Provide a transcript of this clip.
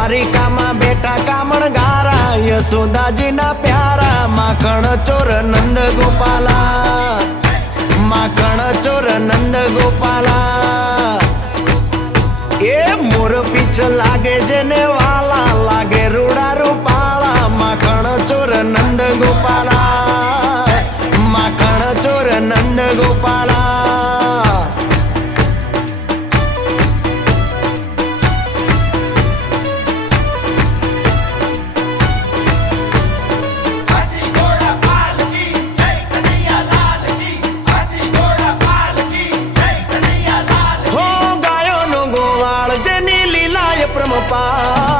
દ્વારિકામાં બેઠા કામણ ગારા યશોદાજીના પ્યારા માખણ ચોર નંદ ગોપાલા માખણ ચોર નંદ ગોપાલા એ મોર પીછ લાગે જેને વાલા લાગે રૂડા રૂપાળા માખણ ચોર નંદ ગોપાલા માખણ ચોર નંદ ગોપાલા પ્રમપા